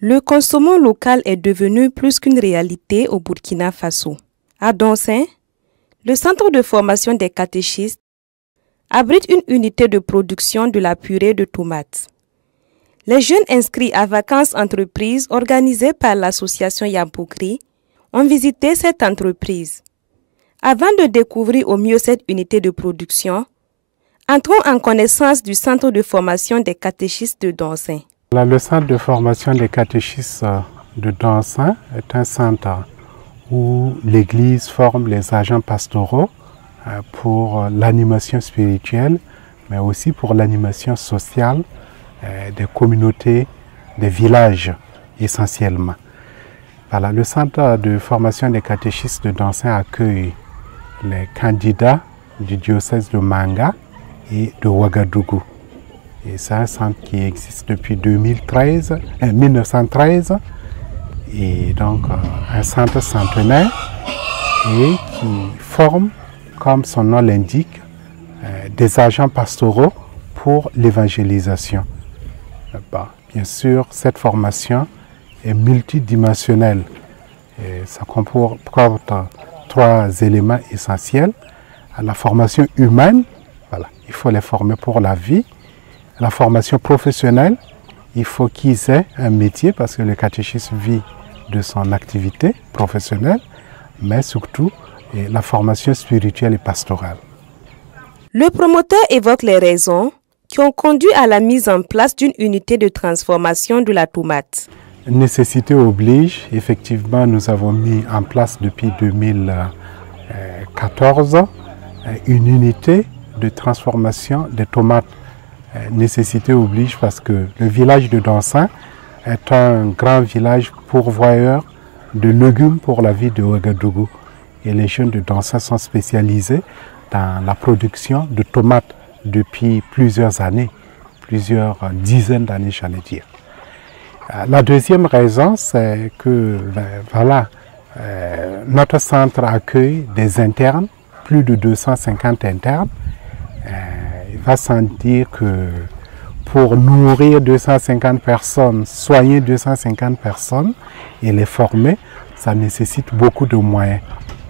Le consommant local est devenu plus qu'une réalité au Burkina Faso. À Donsin, le centre de formation des catéchistes abrite une unité de production de la purée de tomates. Les jeunes inscrits à vacances entreprises organisées par l'association Yampoukri ont visité cette entreprise. Avant de découvrir au mieux cette unité de production, entrons en connaissance du centre de formation des catéchistes de Donsin. Le centre de formation des catéchistes de Donsin est un centre où l'Église forme les agents pastoraux pour l'animation spirituelle, mais aussi pour l'animation sociale des communautés, des villages essentiellement. Voilà, le centre de formation des catéchistes de Donsin accueille les candidats du diocèse de Manga et de Ouagadougou. Et c'est un centre qui existe depuis 1913 et donc un centre centenaire et qui forme, comme son nom l'indique, des agents pastoraux pour l'évangélisation. Bien sûr, cette formation est multidimensionnelle. Et ça comporte trois éléments essentiels. La formation humaine, voilà, il faut les former pour la vie. La formation professionnelle, il faut qu'ils aient un métier parce que le catéchisme vit de son activité professionnelle, mais surtout la formation spirituelle et pastorale. Le promoteur évoque les raisons qui ont conduit à la mise en place d'une unité de transformation de la tomate. Nécessité oblige, effectivement, nous avons mis en place depuis 2014 une unité de transformation des tomates. Nécessité oblige parce que le village de Donsin est un grand village pourvoyeur de légumes pour la ville de Ouagadougou. Et les jeunes de Donsin sont spécialisés dans la production de tomates depuis plusieurs années, plusieurs dizaines d'années, j'allais dire. La deuxième raison, c'est que notre centre accueille des internes, plus de 250 internes. Il va sans dire que pour nourrir 250 personnes, soigner 250 personnes et les former, ça nécessite beaucoup de moyens.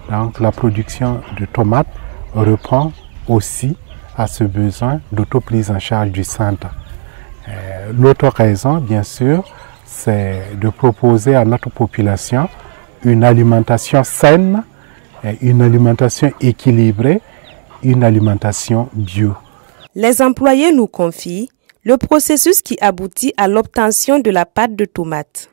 Donc la production de tomates répond aussi à ce besoin d'autoprise en charge du centre. L'autre raison, bien sûr, c'est de proposer à notre population une alimentation saine, une alimentation équilibrée, une alimentation bio. Les employés nous confient le processus qui aboutit à l'obtention de la pâte de tomate.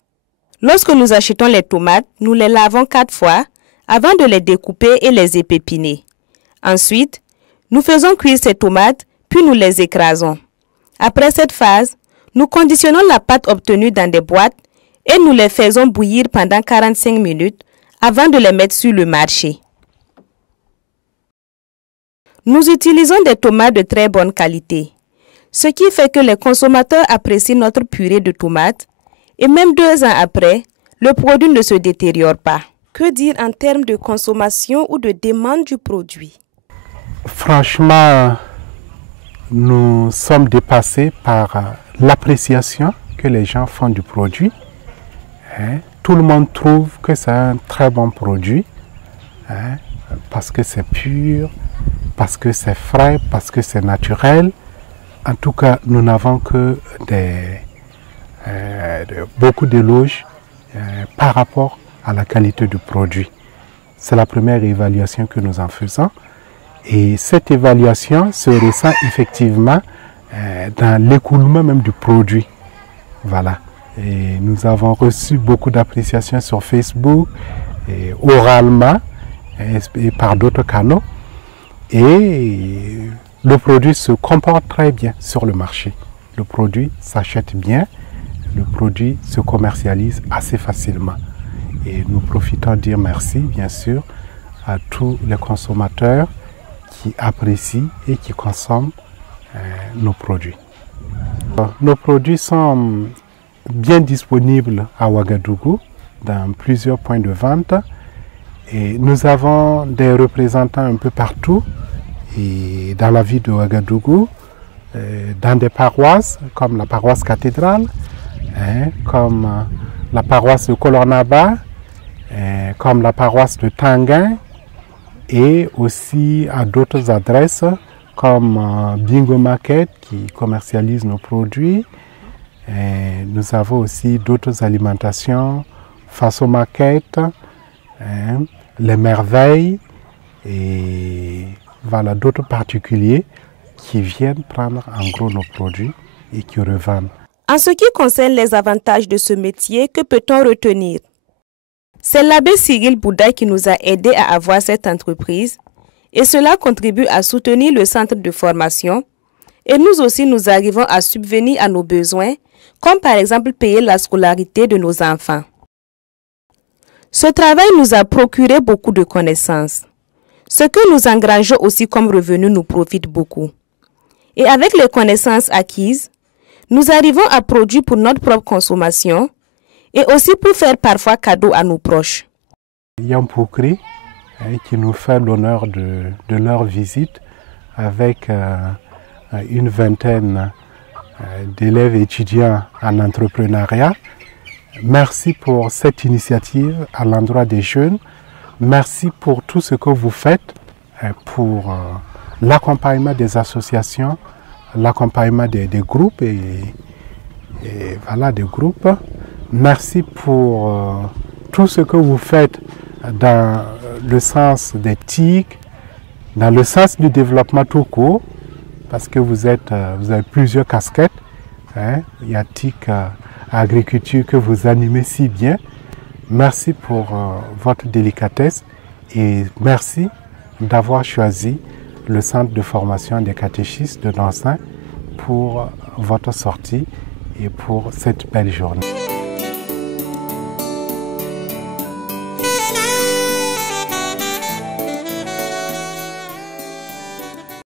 Lorsque nous achetons les tomates, nous les lavons 4 fois avant de les découper et les épépiner. Ensuite, nous faisons cuire ces tomates, puis nous les écrasons. Après cette phase, nous conditionnons la pâte obtenue dans des boîtes et nous les faisons bouillir pendant 45 minutes avant de les mettre sur le marché. Nous utilisons des tomates de très bonne qualité, ce qui fait que les consommateurs apprécient notre purée de tomates et même 2 ans après, le produit ne se détériore pas. Que dire en termes de consommation ou de demande du produit? Franchement, nous sommes dépassés par l'appréciation que les gens font du produit. Tout le monde trouve que c'est un très bon produit parce que c'est pur, parce que c'est frais, parce que c'est naturel. En tout cas, nous n'avons que beaucoup d'éloges par rapport à la qualité du produit. C'est la première évaluation que nous en faisons. Et cette évaluation se ressent effectivement dans l'écoulement même du produit. Voilà. Et nous avons reçu beaucoup d'appréciations sur Facebook, et oralement et par d'autres canaux. Et le produit se comporte très bien sur le marché. Le produit s'achète bien, le produit se commercialise assez facilement. Et nous profitons de dire merci, bien sûr, à tous les consommateurs qui apprécient et qui consomment nos produits. Nos produits sont bien disponibles à Ouagadougou, dans plusieurs points de vente. Et nous avons des représentants un peu partout, et dans la ville de Ouagadougou, dans des paroisses comme la paroisse cathédrale, comme la paroisse de Kolornaba, comme la paroisse de Tanguin, et aussi à d'autres adresses comme Bingo Market qui commercialise nos produits. Nous avons aussi d'autres alimentations, Faso Market, Les Merveilles, et voilà, d'autres particuliers qui viennent prendre en gros nos produits et qui revendent. En ce qui concerne les avantages de ce métier, que peut-on retenir? C'est l'abbé Cyril Bouddha qui nous a aidés à avoir cette entreprise et cela contribue à soutenir le centre de formation et nous aussi nous arrivons à subvenir à nos besoins comme par exemple payer la scolarité de nos enfants. Ce travail nous a procuré beaucoup de connaissances. Ce que nous engrangeons aussi comme revenu nous profite beaucoup. Et avec les connaissances acquises, nous arrivons à produire pour notre propre consommation et aussi pour faire parfois cadeau à nos proches. Yampoukri qui nous fait l'honneur de leur visite avec une vingtaine d'élèves étudiants en entrepreneuriat. Merci pour cette initiative à l'endroit des jeunes. Merci pour tout ce que vous faites pour l'accompagnement des associations, l'accompagnement des groupes et voilà, des groupes. Merci pour tout ce que vous faites dans le sens des TIC, dans le sens du développement tout court, parce que vous avez plusieurs casquettes. Il y a TIC agriculture que vous animez si bien. Merci pour votre délicatesse et merci d'avoir choisi le centre de formation des catéchistes de Danstin pour votre sortie et pour cette belle journée.